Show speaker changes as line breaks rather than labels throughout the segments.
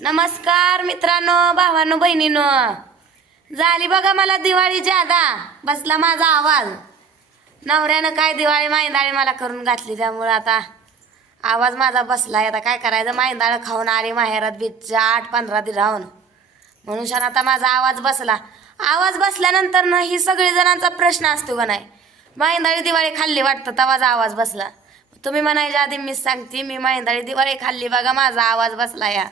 नमस्कार मित्रांनो भावांनो बहिणीनो. झाली बघा मला दिवाळी जादा. बसला माझा आवाज. नवऱ्यानं काय दिवाळी माहिंदाळी मला करून घातली त्यामुळं आता आवाज माझा बसला आता काय करायचं? मायंदाळ खाऊन आली माहेरात बीचच्या आठ पंधरा दि राहून. म्हणून शान आता माझा आवाज बसला. आवाज बसल्यानंतर ना ही सगळी जणांचा प्रश्न असतो का नाही? माहिंदाळी दिवाळी खाल्ली वाटतं तवाचा आवाज बसला. तुम्ही म्हणायच्या आधी मीच सांगते मी माहिंदाळी दिवाळी खाल्ली बघा माझा आवाज बसला या.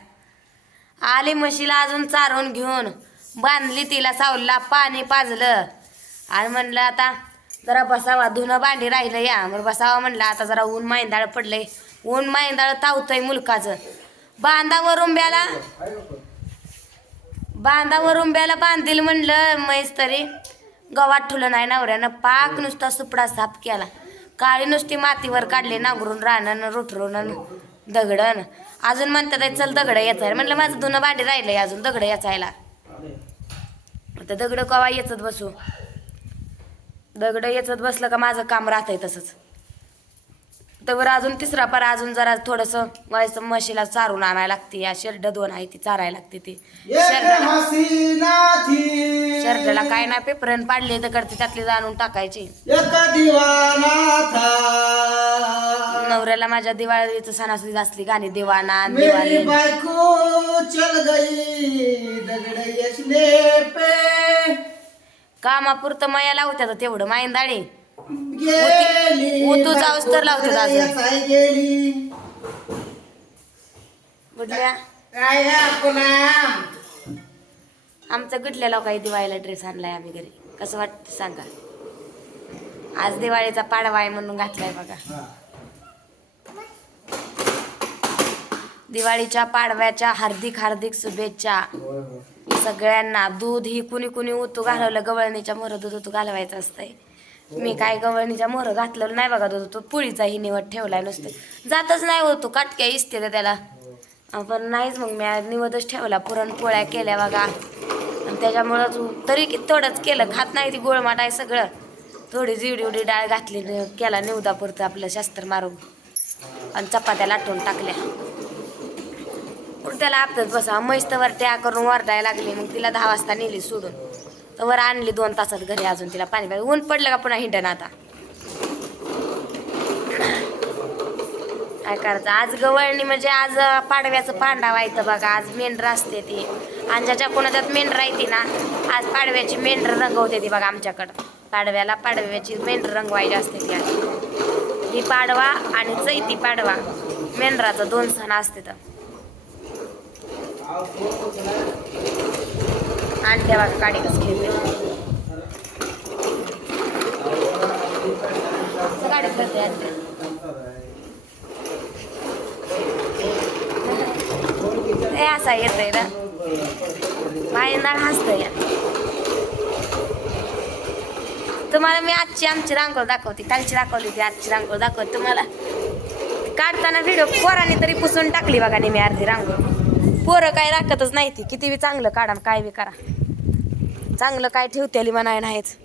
आली म्हशीला अजून चारून घेऊन. बांधली तिला सावलीला पाणी पाजलं. आणि म्हणलं आता जरा बसावा धुणं भांडी राहिलं या. मग बसावा म्हणलं आता जरा ऊन मायंदाळ पडलंय. ऊन मायंदाळ तावतंय मुलकाचं. बांधावर रुंब्याला बांधावर रुंब्याला बांधील म्हणलं म्हैस तरी गवात ठुलं नाही नवऱ्यानं. पाक नुसता सुपडा साफ केला. काळी नुसती मातीवर काढली नांगरून राहणं रुठरून दगडन. अजून म्हणतात "ए, चल दगड याचाय म्हणलं माझं धुणं भांडी राहिलंय अजून दगड याचायला. आता दगड कवा येचत बसू? दगड येचत बसलं का माझं काम राहतंय तसंच. तर अजून तिसरा पर अजून जरा थोडंसं व्हायचं म्हशीला चारून आणायला लागते. या शेरड दोन आहे ती चारायला लागते ती.
थी
शर्टाला काय नाही पेपरन पाडले तर करते त्यातली जाणून टाकायची. नवऱ्याला माझ्या दिवाळीचं सणासुदीत असली गाणी दिवाना
मेरी
दिवाळी.
बायको चल गई दगड़ पे.
कामापुरतं मया लावत्यात तेवढं मायंदाळी
गेली
ऊतू जाऊस तर लावते
बायको
अजून.
यसाय गेली.
बुडल्या
काय पुन्हा?
आमचा काही दिवाळीला ड्रेस आणलाय आम्ही घरी. कसं वाटतं सांगा? आज दिवाळीचा पाडवा आहे म्हणून घातलाय बघा. दिवाळीच्या पाडव्याच्या हार्दिक हार्दिक शुभेच्छा. सगळ्यांना दूध ही कुणी कुणी उतू घालवलं गवळणीच्या मोहर दूध उतू घालवायचं असतंय. मी काय गवळणीच्या मोहर घातलेलं नाही बघा दूध तो पुळीचाही निवड ठेवलाय नुसतं. जातच नाही होतो काटक्या इसते त्याला. पण नाहीच मग मी निवदच निवडच ठेवला पुरणपोळ्या केल्या बघा. आणि त्याच्यामुळं तू तरी की थोडंच केलं खात नाही ती गोळमाट आहे सगळं. थोडी जिवडी उडी डाळ घातली केला निवदापुरतं आपलं शास्त्र मारून. आणि चपात्या लाटून टाकल्या. त्याला आपतच बसा मस्तवर त्या करून वरडायला लागली. मग तिला दहा वाजता नेली सोडून. तर वर आणली दोन तासात घरी अजून तिला पाणी पाहिजे ऊन पडलं का पुन्हा हिंडण आता. काय करायचं? आज गवळणी म्हणजे आज पाडव्याचं पांडावा येतं बघा. आज मेंढर असते ती. आणि ज्याच्या कोणाच्यात मेंढर येते ना आज पाडव्याची मेंढर रंगवते ती बघा आमच्याकडं. पाडव्याला पाडव्याची मेंढर रंगवायची असते ती आज. ही पाडवा आणि चैती पाडवा. मेंढराचं दोन सण असते तर. आणल्या बघा काडी कसं खेळते गाडी खेळते हे असा येतोय ना. मायनाळ हसतोय. या तुम्हाला मी आजची आमची रांगोळ दाखवते. कालची दाखवली होती आजची रांगोळ दाखवते तुम्हाला. काढताना व्हिडिओ पोराने तरी पुसून टाकली बघा मी अर्धी रांगोळ. पोरं काय राखतच नाही ती. किती बी चांगलं काढा काय बी करा. चांगलं काय ठेवतेली म्हणाय नाहीच.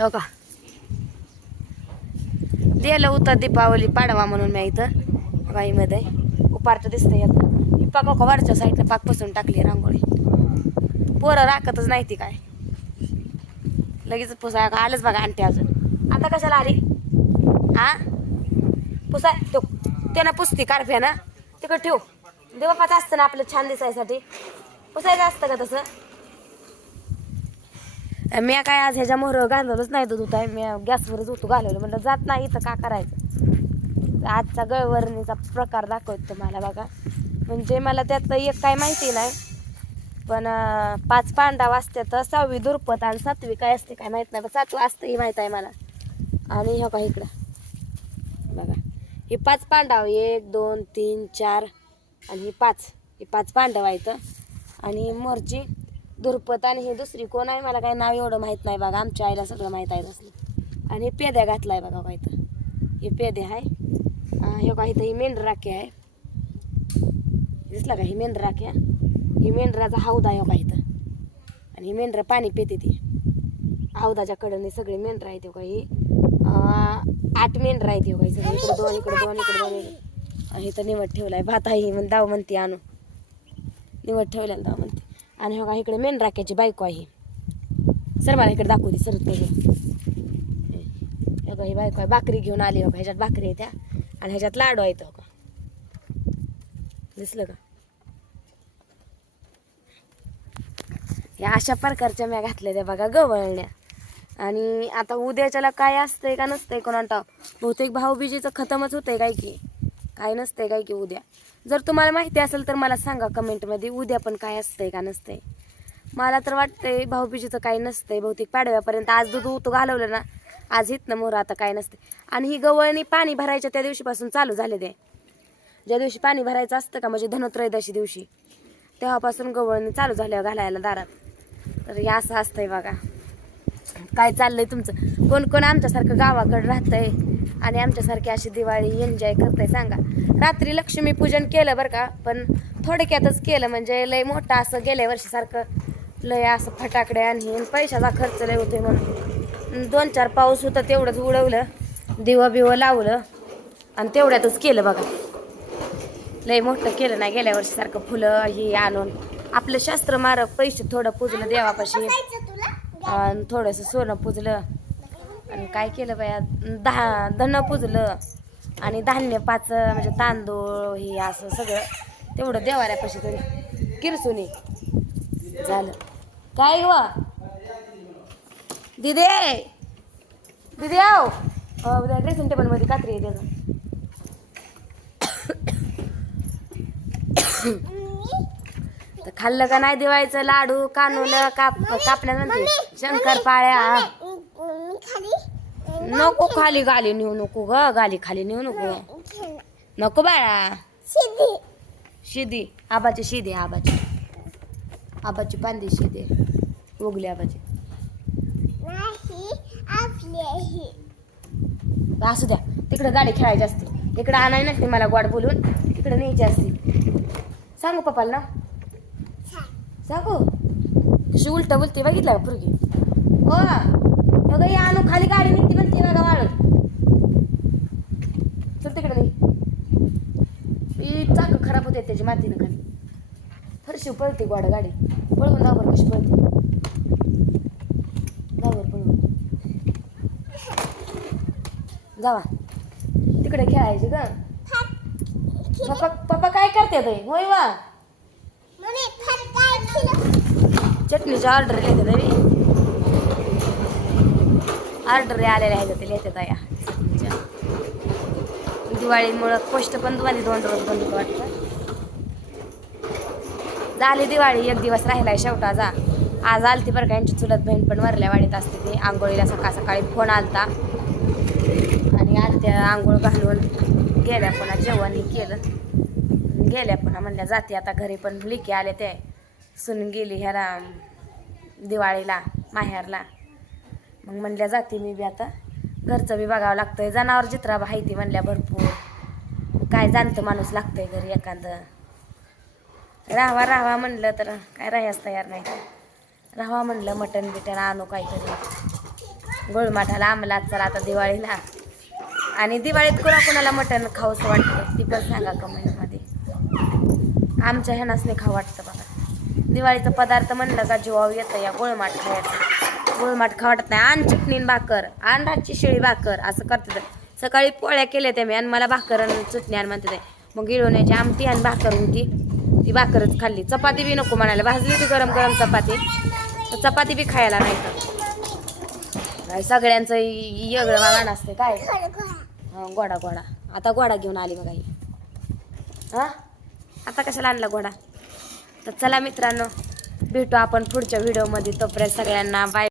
हो का? दिलं होतं दीपावली पाडवा म्हणून मी इथं बाईमध्ये उपारचं दिसतंय आता. पाक का वरच्या साईडनं पाक पुसून टाकली रांगोळी. पोरं राखतच नाही ती काय. लगेच पुसाय का आलंच बघा आणते अजून. आता कशाला आली? हा पुसाय तो त्यानं पुसती कारफ्यानं. तिकडं ठेव. देवपाच असतं ना आपलं छान दिसायसाठी. पुसायचं असतं का तसं? मी काय आज ह्याच्या मोहर घालवलंच नाही दूध आहे मी गॅसवरच होतो घालवलं. म्हटलं जात नाही इथं का करायचं? आजचा गळवरणीचा प्रकार दाखवतो तुम्हाला बघा. म्हणजे मला त्यातलं एक काय माहिती नाही. पण पाच पांडा असते तर सहावी दुर्पत आणि सातवी काय असते काय माहीत नाही. पण सातवी असतं ही माहीत आहे मला. आणि हो का इकडं. बघा. हे पाच पांडाव. एक दोन तीन चार आणि हे पाच हे पाच पांडव आहेत. आणि मोरची दुर्पत आणि हे दुसरी कोण आहे? मला काय नाव एवढं माहीत नाही बघा. आमच्या आईला सगळं माहीत आहे तसलं. आणि पेद्या घातलाय बघा काय इथं हे पेद्या आहे हे का इथं ही मेंढर राखी आहे. दिसला का? ही मेंढर ही मेंढराचा हौदा आहे हो का इथं. आणि ही मेंढरं पाणी पिते ती. हौदाच्या कडने सगळे मेंढरा आहेत काही का ही आठ मेंढरा आहेत काही सगळी. इकडे दोन इकडे दोन इकडे दोन इकडे. आणि इथं निवड ठेवलाय. भात आहे म्हणून दाव म्हणते आणू. निवड ठेवल्या दाव म्हणते. आणि हो का इकडे मेन राख्याची बायको आहे. सर मला इकडे दाखवू दे सरत नाही बघा ही बायको आहे. भाकरी घेऊन आली बघा ह्याच्यात भाकरी आहे त्या. आणि ह्याच्यात लाडू आहेत हो का दिसलं का? या अशा प्रकारच्या म्या घातल्या त्या बघा गवळण्या. आणि आता उद्याच्याला काय असतंय का नसतंय कोणाटा बहुतेक भाऊबीजेचं खतमच होतंय काय की? काय नसतंय काय की उद्या. जर तुम्हाला माहिती असेल तर मला सांगा कमेंटमध्ये उद्या पण काय असतंय का नसतंय. मला तर वाटतंय भाऊबीजीचं काही नसतंय बहुतेक पाडव्यापर्यंत आज दूध उतू घालवलं ना आज इथनं मोर आता काय नसते आणि ही गवळणी पाणी भरायच्या त्या दिवशीपासून चालू झाले ते. ज्या दिवशी पाणी भरायचं असतं का म्हणजे धनोत्रयोदशी दिवशी तेव्हापासून गवळणी चालू झाल्या घालायला दारात. तर हे असं असतंय बघा. काय चाललंय तुमचं? कोण कोण आमच्यासारखं गावाकडं राहतंय? आणि आमच्यासारखी अशी दिवाळी एन्जॉय करतंय सांगा. रात्री लक्ष्मीपूजन केलं बरं का पण थोडक्यातच केलं म्हणजे लय मोठं असं गेल्या वर्षीसारखं लय असं फटाकडे आणि पैशाचा खर्च लय होतोय म्हणून. दोन चार पाऊस होतं तेवढंच उडवलं दिवं बिवं लावलं आणि तेवढ्यातच केलं बघा. लय मोठं केलं नाही गेल्या वर्षीसारखं फुलं ही आणून. आपलं शास्त्र मारक पैसे थोडं पुजलं देवापाशी. आणि थोडंसं सोनं पुजलं. आणि काय केलं बाया दहा धन पुजलं आणि धान्य पाच म्हणजे तांदूळ हे असं सगळं तेवढं देवाऱ्यापाशी तरी. किरसुनी. झालं. काय ग? दिदे! दिदी आव उद्या ड्रेसिंग टेबलमध्ये कात्री आहे त्याचं. तर खाल्लं का नाही दिवाळीचं लाडू कानूल काप कापण्या म्हणते शंकर पाळ्या नको खाली गाली नेऊ नको ग गाली खाली नेऊ नको. नको बाळा. शिदी. आबाची शिदी आबाची. आबाची पांदी शिदी उगली आबाची. असू द्या. तिकडे गाडी खेळायची असते. इकडे आणाय नसते मला गोड बोलून. तिकडे न्यायची असते. सांगू पप्पाला ना सांगू. कशी उलट बोलते बघितलं पुरगी? हो. बघा या आणू खाली गाडी निघते म्हणते बघा वाळत. चल तिकडे नाही चाक खराब होते त्याची मातीनं खाली. फरशी पळते गोड गाडी. पळवून दावर कशी पळते. दावर पळवून. जावा. तिकडे खेळायची ग. पप्पा पप्पा काय करते ते? होय वा. चटणीची ऑर्डर लिहिते तरी ऑर्डर आलेल्या आहेत ते लिहितात या दिवाळीमुळं पोस्ट पण तुम्हाला दोन रोज बंद वाटतं. झाली दिवाळी एक दिवस राहिलाय शेवटा जा आज आलती बरं का यांची चुलत बहीण पण वरल्या वाडीत असते ते. आंघोळीला सकाळ सकाळी फोन आलता. आणि आलत्या आंघोळ घालून गेल्या पुन्हा जेवण केलं. गेल्या पुन्हा म्हणल्या जाते आता घरी पण. लिकी आले ते. सुन गेली ह्याला दिवाळीला माहेरला. मग म्हणल्या जाते मी बी आता. घरचं बी बघावं लागतंय. जनावर चित्रा माहिती म्हणल्या भरपूर. काय जाणतं माणूस लागतंय घरी एखादं. राहावा राहावा म्हणलं तर काय राहायच तयार नाही. राहावा म्हणलं मटण बिटन आणू काहीतरी. गोळमाठाला आम्हाला चला आता दिवाळीला. आणि दिवाळीत कुणा कुणाला मटण खाऊसं वाटतं ती पण सांगा कमेंटमध्ये आमच्या ह्यानाच नाही खाऊ वाटतं बघा. दिवाळीचं पदार्थ म्हणलं का जीवाव येतं या गोळमाठ खायचं. गोळमाट खा वाटत नाही. आण चटणी भाकर आण रातची शेळी भाकर असं करतात सकाळी पोळ्या केल्या त्या मी आणि मला भाकर आणि चटणी आणि म्हणतात ते. मग गिळवण्याची आमटी आणि भाकर होती. ती भाकरच खाल्ली. चपाती बी नको म्हणायला. भाजली होती गरम गरम चपाती. तर चपाती बी खायला नाही तर. सगळ्यांचं येगळं वागण असते काय? गोडा गोडा. आता गोडा घेऊन आली बघा आई हा? आता कशाला आणला घोडा तर चला मित्रांनो भेटू आपण पुढच्या व्हिडिओमध्ये तोपर्यंत सगळ्यांना बाय